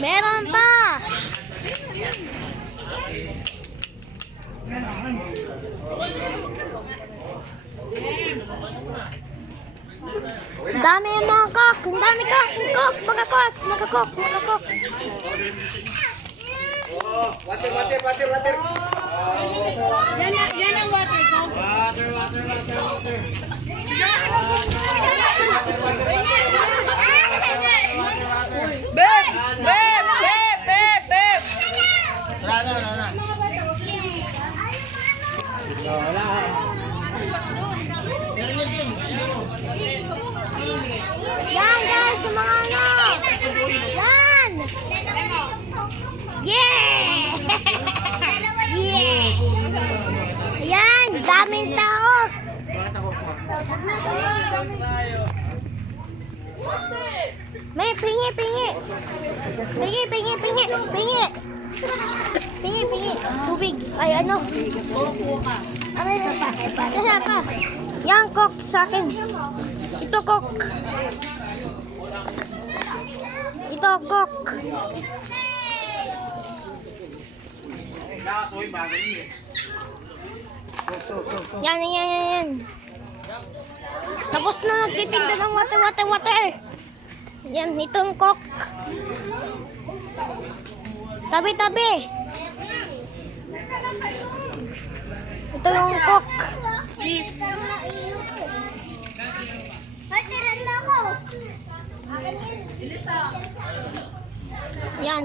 Meron pa. Dami mga kok. Ang dami kok. Kok. Mga kok. Mga kok. Mga kok. Oh, water. Yan ang water ko. Water. Beb! Wala. Yan guys, sa mga ano. Yan. Yeah! Yeah! Yan, daming tao. May pingi. Tubig. Ay, ano? Ano yun? Kaya pa. Yan, kok sa akin. Ito, kok. Ito, kok. Yan. Tapos na nagtitinda ng water. Yan, itong kok. Tabi. Ito yung kok. Yan.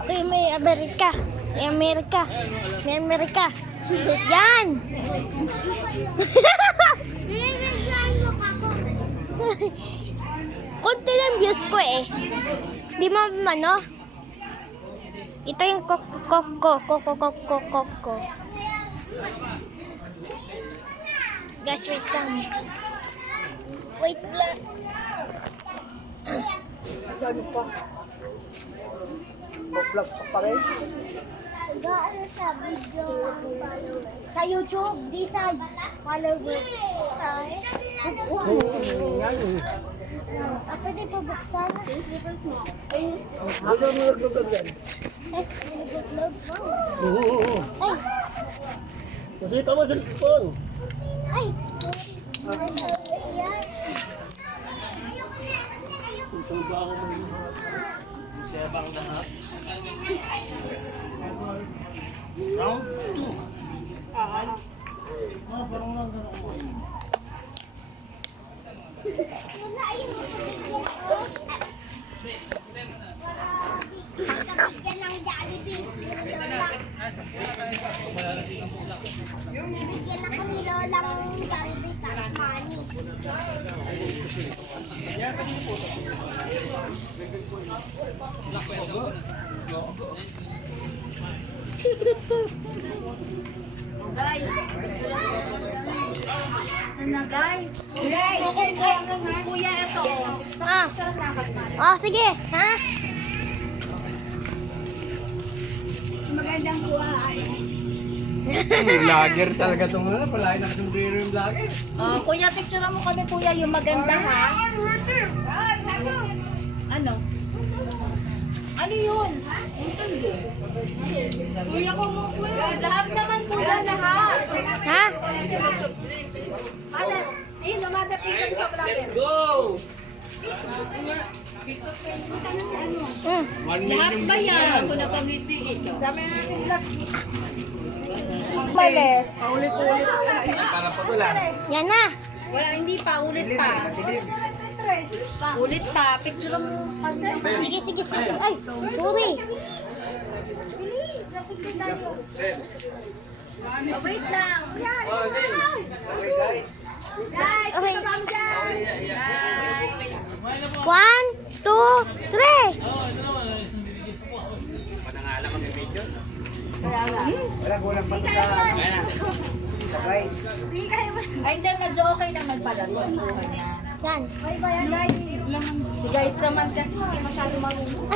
Okay, may Amerika. Yan. Konti lang views ko eh. Di mo ano? Ito yung kok ko. Guys, wait lang. Ano pa? Vlog pa rin. Gaano sa video sa YouTube, di sa followers. Pwede pa buksan? Ano mo naglugan yan? Ay, Nakita mo sa phone. ay. Ito ba ako siya bang lahat? Round 2. Parang lang ganun. Yan ang Jollibee. Bigyan ako ni Lolang Jollibee cash money. Guys. Kuya, ito. Sige, ha? Magandang buhay. Vlogger talaga itong ano. Palagi nakasumbrero yung vlogger. Kuya, picture mo kami, kuya, yung maganda, ha? Ano? Ano yun? Kuya ko mo, kuya. Lahat naman, kuya, lahat. Ha? Let's go! 1 Lahat million ba yan? yan. Ako napangiti ito. Dami natin vlog. Malis. Ulit-ulit. Para pa ko lang. Yan na. Wala, hindi pa. Ulit pa. Ulit pa. Picture mo. Sige. Ay, sorry. Wait lang. Okay guys. Okay. Bye. 1, 2, 3. Panangalan kami video. Kaya nga. Wala kulang pa sa guys. Ay, hindi. Medyo okay naman pala. Yan. Si guys naman kasi hindi masyado marunong.